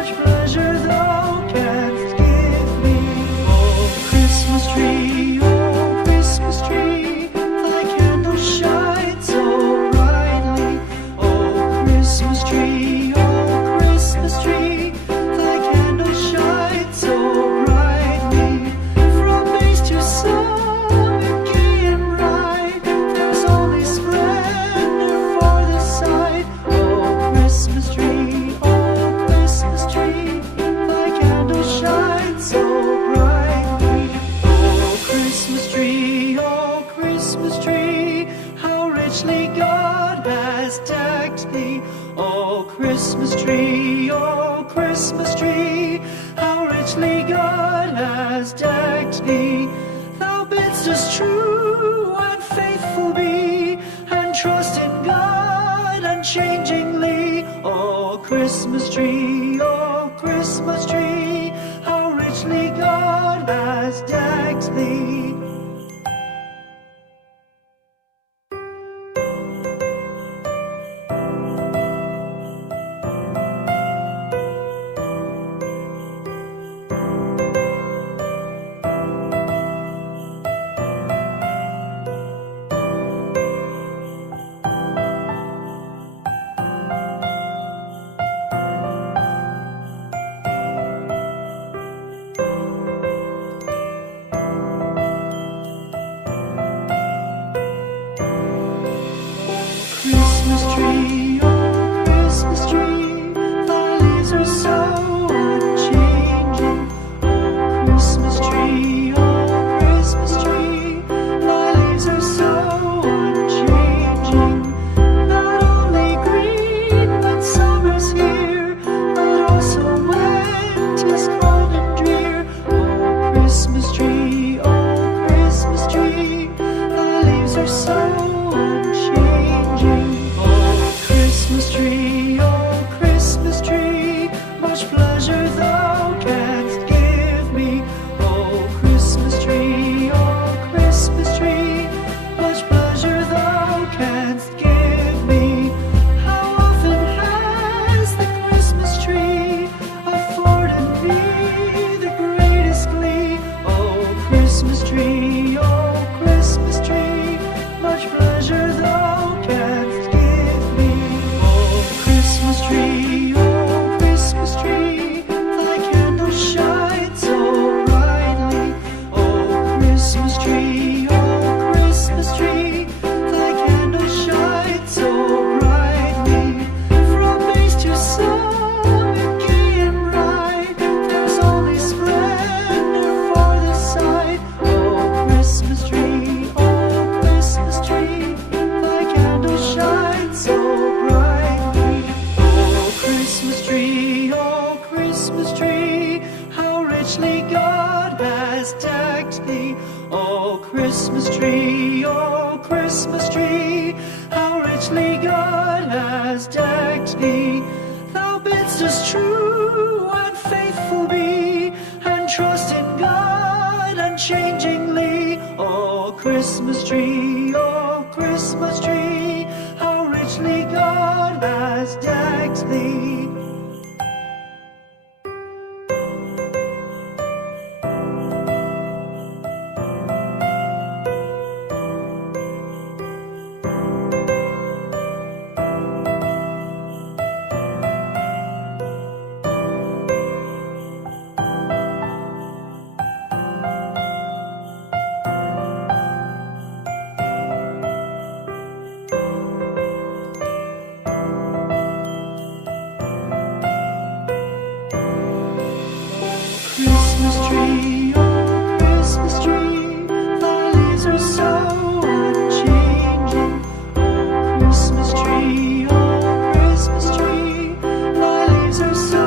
much pleasure thou canst give me. Oh, Christmas tree, oh, Christmas tree, thy candles shine so brightly. Oh, Christmas tree, oh, Christmas tree, thy candles shine so brightly. From base to summit, gay and bright, there's only splendor for the sight. Oh, Christmas tree, thy candles shine so brightly. Oh, Christmas tree, how richly God has decked thee. Oh, Christmas tree, how richly God has decked thee. Thou bidst us true and faithful be, and trust in God unchangingly. Oh, Christmas tree, how richly God has decked thee. Christmas tree, oh, Christmas tree, thy leaves are so unchanging. Oh, Christmas tree, thy leaves are so unchanging. Not only green when summer's here, but also when 'tis cold and drear. Oh, Christmas tree, thy leaves are so unchanging. Oh, Christmas tree, much pleasure thou canst give me. Oh, Christmas tree, much pleasure thou canst give me. How often has the Christmas tree afforded me the greatest glee. Oh, Christmas tree, much pleasure thou canst give me. Oh, Christmas tree, thy candles shine so brightly. Oh, Christmas tree, thy candles shine so brightly. From base to summit, gay and bright, there's only splendor for the sight. Oh, Christmas tree, thy candles shine so brightly. Oh, Christmas tree, how richly God has decked thee. Oh, Christmas tree, how richly God has decked thee. Thou bidst us true and faithful be, and trust in God unchangingly. Oh, Christmas tree, how richly God has decked thee. Christmas tree, oh, Christmas tree, thy leaves are so unchanging. Oh, Christmas tree, thy leaves are so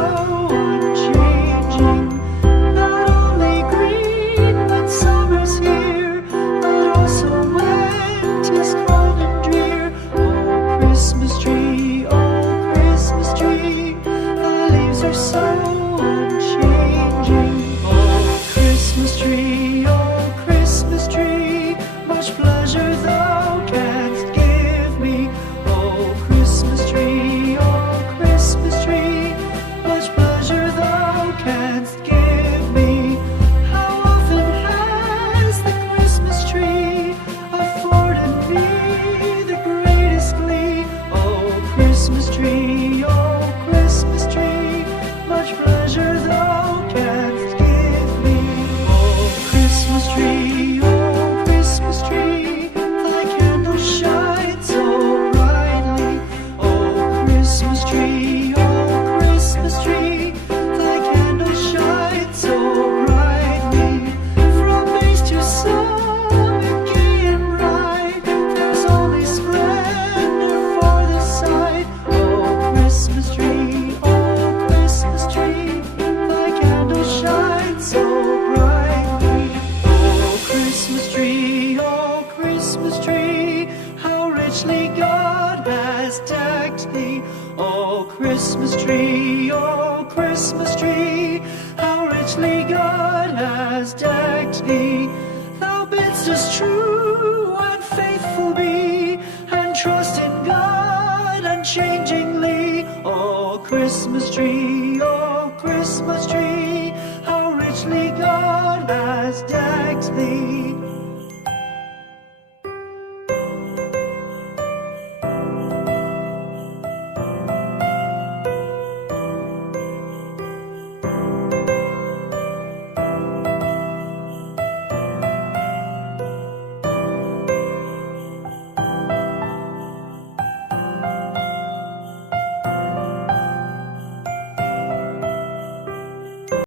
unchanging. Not only green when summer's here, but also when 'tis cold and drear. Oh, Christmas tree, thy leaves are so unchanging. Oh, Christmas tree, much pleasure thou canst give me. Oh, Christmas tree, much pleasure Christmas tree, how richly God has decked thee. Thou bidst us true and faithful be, and trust in God unchangingly. Oh, Christmas tree,